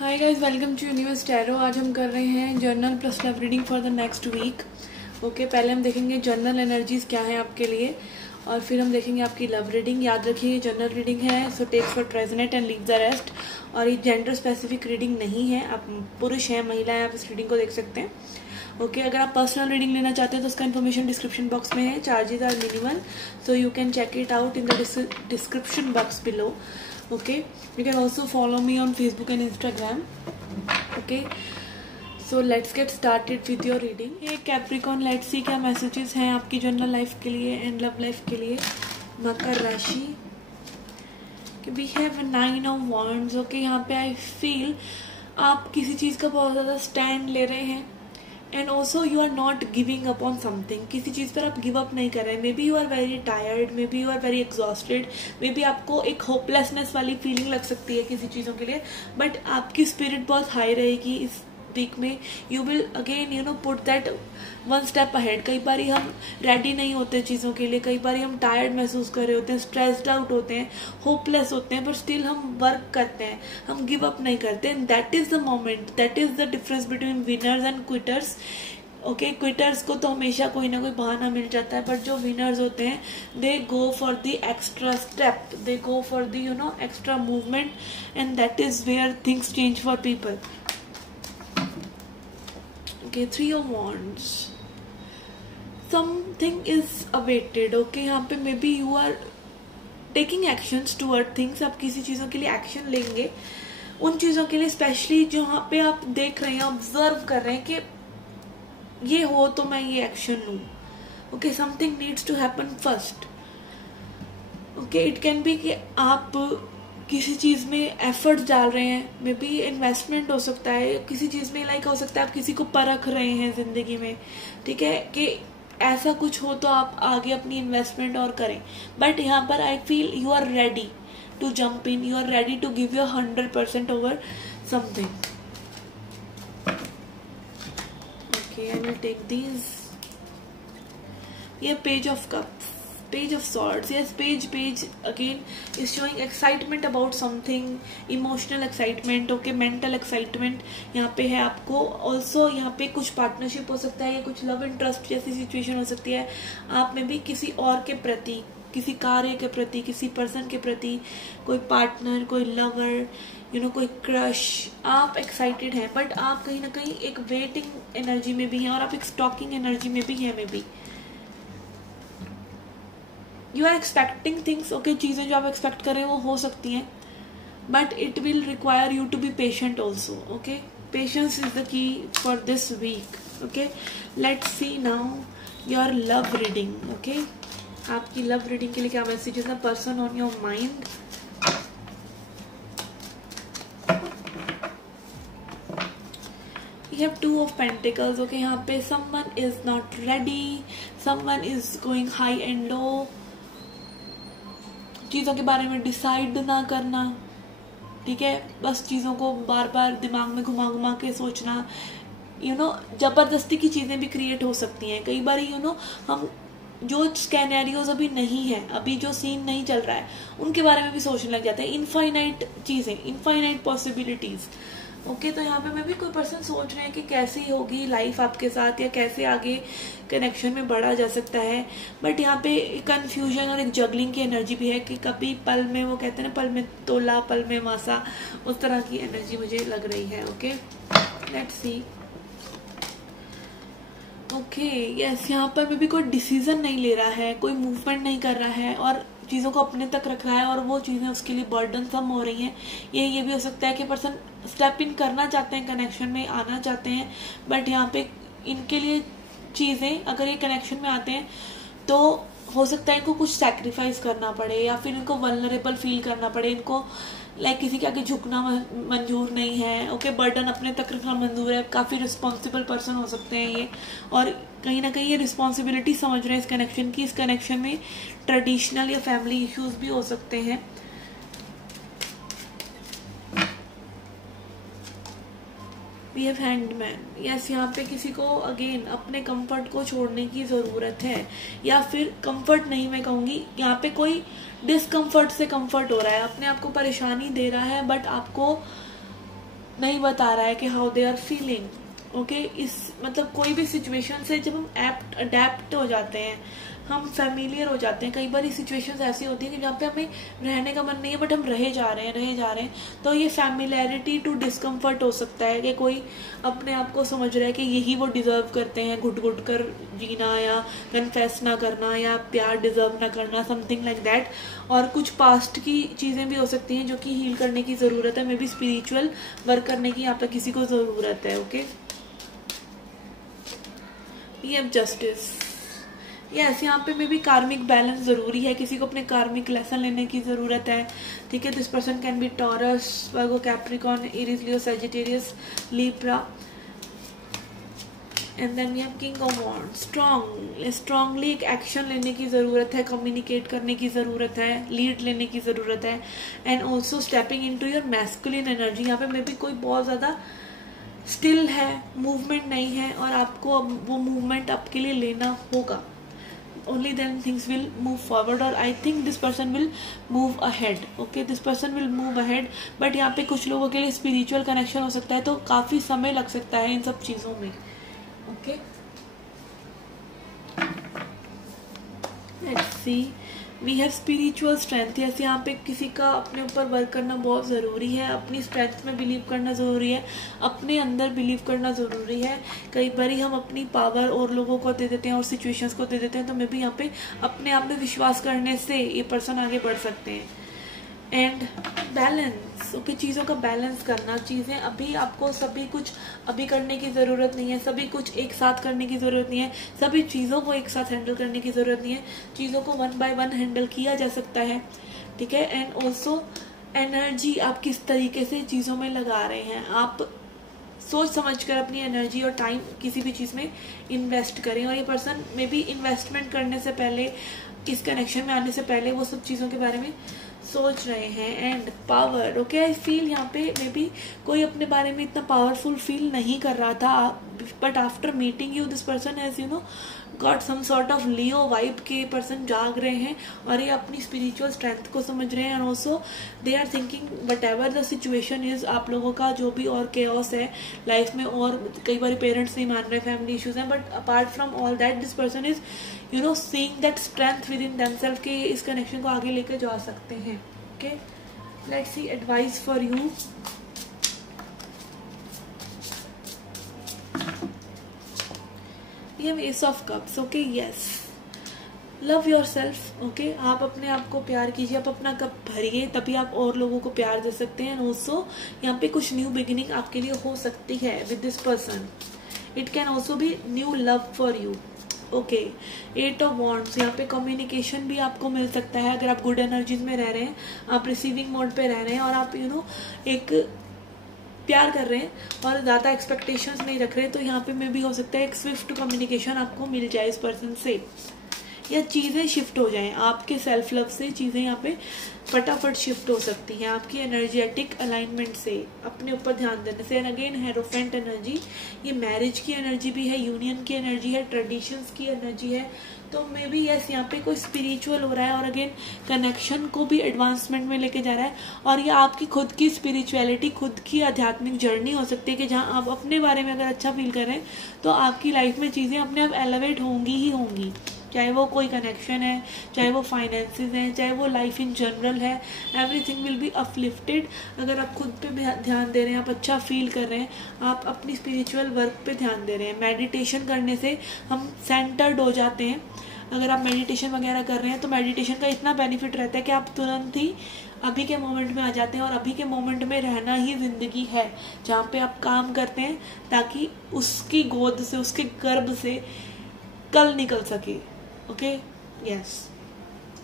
Hi guys, welcome to Universe Tarot. आज हम कर रहे हैं journal plus love reading for the next week. Okay, पहले हम देखेंगे जर्नल एनर्जीज क्या है आपके लिए और फिर हम देखेंगे आपकी लव रीडिंग। याद रखिए जर्नल रीडिंग है, so take for resonate and leave the rest. और ये जेंडर स्पेसिफिक रीडिंग नहीं है, आप पुरुष हैं महिला हैं, आप इस रीडिंग को देख सकते हैं। ओके, अगर आप पर्सनल रीडिंग लेना चाहते हैं तो उसका इन्फॉर्मेशन डिस्क्रिप्शन बॉक्स में है। Charges are minimal, so you can check it out in the description box below. Okay, you can also follow me on Facebook and Instagram. Okay, so let's get started with your reading. ये Capricorn, let's see क्या messages हैं आपकी general life के लिए and love life के लिए। मकर राशि, we have 9 of Wands. Okay, यहाँ पे आई फील आप किसी चीज़ का बहुत ज़्यादा स्टैंड ले रहे हैं and also you are not giving up on something. किसी चीज़ पर आप गिव अप नहीं कर रहे हैं। Maybe you are very tired, maybe you are very exhausted, maybe आपको एक होपलेसनेस वाली फीलिंग लग सकती है किसी चीज़ों के लिए, बट आपकी स्पिरिट बहुत हाई रहेगी इस वीक में। You will again put that one step ahead. कई बार हम रेडी नहीं होते चीज़ों के लिए, कई बार हम टायर्ड महसूस कर रहे होते हैं, स्ट्रेस्ड आउट होते हैं, होपलेस होते हैं, बट स्टिल हम वर्क करते हैं, हम गिव अप नहीं करते। And that is the moment, that is the difference between winners and quitters. Okay, quitters को तो हमेशा कोई ना कोई बहाना मिल जाता है, बट जो विनर्स होते हैं they go for the extra step, they go for the extra movement, and that is where things change for people. Okay, 3 of Wands. Something is awaited. Okay, यहाँ पे maybe you are taking actions toward things. आप किसी चीज़ों के लिए action लेंगे, उन चीज़ों के लिए स्पेशली जहाँ पे आप देख रहे हैं, ऑब्जर्व कर रहे हैं कि ये हो तो मैं ये एक्शन लूँ. Okay, something needs to happen first. Okay, it can be कि आप किसी चीज़ में एफर्ट्स डाल रहे हैं, मे बी इन्वेस्टमेंट हो सकता है किसी चीज़ में, लाइक हो सकता है आप किसी को परख रहे हैं ज़िंदगी में, ठीक है, कि ऐसा कुछ हो तो आप आगे अपनी इन्वेस्टमेंट और करें. बट यहाँ पर I feel you are ready to jump in, you are ready to give your 100% over something. Okay, I will take these. ये page of cups, page of swords. Yes, page again is showing excitement about something, emotional excitement. Okay, mental excitement यहाँ पे है आपको. also यहाँ पे कुछ partnership हो सकता है या कुछ लव इंटरेस्ट जैसी सिचुएशन हो सकती है. आप में भी किसी और के प्रति, किसी कार्य के प्रति, किसी पर्सन के प्रति, कोई पार्टनर, कोई लवर, कोई क्रश, आप एक्साइटेड हैं, बट आप कहीं ना कहीं एक वेटिंग एनर्जी में भी हैं और आप एक स्टॉकिंग एनर्जी में भी हैं. Maybe you are expecting things. Okay, चीज़ें जो आप एक्सपेक्ट कर रहे हैं वो हो सकती हैं, but it will require you to be patient also. Okay, patience is the key for this week. Okay, let's see now your love reading. Okay, आपकी लव रीडिंग के लिए क्या मैसेजेस है? Person on your mind. You have 2 of Pentacles. Okay, यहाँ पे someone is not ready, someone is going high and low. चीज़ों के बारे में डिसाइड ना करना, ठीक है, बस चीज़ों को बार बार दिमाग में घुमा घुमा के सोचना. जबरदस्ती की चीज़ें भी क्रिएट हो सकती हैं कई बार. हम जो स्कैनेरियोज अभी नहीं है, अभी जो सीन नहीं चल रहा है, उनके बारे में भी सोचने लग जाते हैं. इनफाइनाइट चीज़ें, इनफाइनाइट पॉसिबिलिटीज़. ओके, तो यहाँ पे मैं भी कोई पर्सन सोच रहे हैं कि कैसी होगी लाइफ आपके साथ या कैसे आगे कनेक्शन में बढ़ा जा सकता है. बट यहाँ पे कंफ्यूजन और एक जगलिंग की एनर्जी भी है कि कभी पल में, वो कहते हैं ना, पल में तोला पल में मासा, उस तरह की एनर्जी मुझे लग रही है. Okay, let's C. Okay, yes, यहाँ पर भी कोई डिसीजन नहीं ले रहा है, कोई मूवमेंट नहीं कर रहा है और चीज़ों को अपने तक रख रहा है और वो चीज़ें उसके लिए बर्डनसम हो रही हैं. ये भी हो सकता है कि पर्सन स्टेप इन करना चाहते हैं, कनेक्शन में आना चाहते हैं, बट यहाँ पे इनके लिए चीज़ें, अगर ये कनेक्शन में आते हैं तो हो सकता है इनको कुछ सैक्रिफाइस करना पड़े या फिर इनको वल्नरेबल फील करना पड़े. इनको लाइक किसी के आगे झुकना मंजूर नहीं है. ओके, बर्डन अपने तक रखना मंजूर है. काफ़ी रिस्पॉन्सिबल पर्सन हो सकते हैं ये, और कहीं ना कहीं ये रिस्पॉन्सिबिलिटी समझ रहे हैं इस कनेक्शन की. इस कनेक्शन में ट्रेडिशनल या फैमिली इश्यूज भी हो सकते हैं. We have handman. यस, यहाँ पे किसी को अगेन अपने कंफर्ट को छोड़ने की ज़रूरत है, या फिर कंफर्ट नहीं मैं कहूँगी, यहाँ पे कोई डिस्कम्फर्ट से कंफर्ट हो रहा है, अपने आप को परेशानी दे रहा है, बट आपको नहीं बता रहा है कि how they are feeling. Okay, इस मतलब कोई भी सिचुएशन से जब हम अडेप्ट हो जाते हैं, हम फेमिलियर हो जाते हैं, कई बार ये सिचुएशंस ऐसी होती है कि जहाँ पे हमें रहने का मन नहीं है बट हम रहे जा रहे हैं, तो ये फैमिलियरिटी टू डिस्कम्फर्ट हो सकता है कि कोई अपने आप को समझ रहा है कि यही वो डिजर्व करते हैं, घुट घुट कर जीना या कन्फेस ना करना या प्यार डिजर्व ना करना, समथिंग लाइक दैट। और कुछ पास्ट की चीज़ें भी हो सकती हैं जो कि हील करने की ज़रूरत है, मे बी स्पिरिचुअल वर्क करने की यहाँ पे किसी को ज़रूरत है। ओके, ये जस्टिस, यस, यहाँ पे मे बी कार्मिक बैलेंस जरूरी है, किसी को अपने कार्मिक लेसन लेने की जरूरत है। ठीक है, this person can be Taurus, Virgo, Capricorn, Aries, Leo, Sagittarius, Libra. And then we have king of wands. Strongly एक एक्शन लेने की ज़रूरत है, कम्युनिकेट करने की ज़रूरत है, लीड लेने की ज़रूरत है। And also stepping into your masculine energy. यहाँ पे मे बी कोई बहुत ज़्यादा स्टिल है, मूवमेंट नहीं है, और आपको अब वो मूवमेंट आपके लिए लेना होगा। Only then things will move forward, or I think this person will move ahead. Okay, this person will move ahead, but यहाँ पे कुछ लोगों के लिए spiritual connection हो सकता है, तो काफ़ी समय लग सकता है इन सब चीज़ों में। Okay, let's see. We have spiritual strength. Yes, यहाँ पे किसी का अपने ऊपर वर्क करना बहुत ज़रूरी है, अपनी स्ट्रेंथ में बिलीव करना ज़रूरी है, अपने अंदर बिलीव करना ज़रूरी है। कई बार हम अपनी पावर और लोगों को दे देते हैं और सिचुएशंस को दे देते हैं, तो मे भी यहाँ पे अपने आप में विश्वास करने से ये पर्सन आगे बढ़ सकते हैं। एंड बैलेंस, ओके, चीज़ों का बैलेंस करना, चीज़ें अभी आपको सभी कुछ अभी करने की ज़रूरत नहीं है, सभी कुछ एक साथ करने की ज़रूरत नहीं है, सभी चीज़ों को एक साथ हैंडल करने की ज़रूरत नहीं है, चीज़ों को वन बाय वन हैंडल किया जा सकता है। ठीक है, एंड ऑल्सो एनर्जी आप किस तरीके से चीज़ों में लगा रहे हैं, आप सोच समझ कर अपनी एनर्जी और टाइम किसी भी चीज़ में इन्वेस्ट करें। और ये पर्सन मे बी इन्वेस्टमेंट करने से पहले, इस कनेक्शन में आने से पहले वो सब चीज़ों के बारे में सोच रहे हैं। And power, okay, I feel यहाँ पे मे बी कोई अपने बारे में इतना पावरफुल फील नहीं कर रहा था, but after meeting you this person has got some sort of Leo vibe के पर्सन जाग रहे हैं और ये अपनी स्पिरिचुअल स्ट्रेंथ को समझ रहे हैं। And also they are thinking whatever the situation is, आप लोगों का जो भी और केओस है लाइफ में, और कई बार पेरेंट्स नहीं मान रहे, फैमिली इश्यूज हैं, but apart from all that this person is seeing that strength with in themself के इस कनेक्शन को आगे लेकर जा सकते हैं। Okay, let's see advice for you. ये ace of cups. Okay, yes, love yourself. Okay, आप अपने आप को प्यार कीजिए, आप अपना कप भरिए, तभी आप और लोगों को प्यार दे सकते हैं। ऑल्सो यहाँ पे कुछ न्यू बिगिनिंग आपके लिए हो सकती है with this person. It can also be new love for you. Okay, 8 of wands, यहाँ पे कम्युनिकेशन भी आपको मिल सकता है अगर आप गुड एनर्जीज में रह रहे हैं, आप रिसीविंग मोड पे रह रहे हैं और आप एक प्यार कर रहे हैं और ज़्यादा एक्सपेक्टेशंस नहीं रख रहे, तो यहाँ पे में भी हो सकता है एक स्विफ्ट कम्युनिकेशन आपको मिल जाए इस पर्सन से, या चीज़ें शिफ्ट हो जाएं आपके सेल्फ लव से, चीज़ें यहाँ पे फटाफट शिफ्ट हो सकती हैं आपकी एनर्जेटिक अलाइनमेंट से, अपने ऊपर ध्यान देने से। एंड अगेन हेरोफेंट एनर्जी, ये मैरिज की एनर्जी भी है, यूनियन की एनर्जी है, ट्रेडिशंस की एनर्जी है, तो मे बी यस यहाँ पे कोई स्पिरिचुअल हो रहा है और अगेन कनेक्शन को भी एडवांसमेंट में लेके जा रहा है। और ये आपकी खुद की स्पिरिचुअलिटी, खुद की आध्यात्मिक जर्नी हो सकती है कि जहाँ आप अपने बारे में अगर अच्छा फील कर रहे हैं तो आपकी लाइफ में चीज़ें अपने आप एलिवेट होंगी ही होंगी, चाहे वो कोई कनेक्शन है, चाहे वो फाइनेंसेस हैं, चाहे वो लाइफ इन जनरल है, एवरीथिंग विल बी अपलिफ्टेड अगर आप खुद पे ध्यान दे रहे हैं, आप अच्छा फील कर रहे हैं, आप अपनी स्पिरिचुअल वर्क पे ध्यान दे रहे हैं। मेडिटेशन करने से हम सेंटर्ड हो जाते हैं। अगर आप मेडिटेशन वगैरह कर रहे हैं तो मेडिटेशन का इतना बेनिफिट रहता है कि आप तुरंत ही अभी के मोमेंट में आ जाते हैं, और अभी के मोमेंट में रहना ही ज़िंदगी है, जहाँ पे आप काम करते हैं ताकि उसकी गोद से, उसके गर्भ से कल निकल सके। Okay, yes,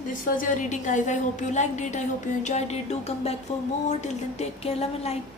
this was your reading guys. I hope you liked it, I hope you enjoyed it. Do come back for more. Till then, take care, love and light.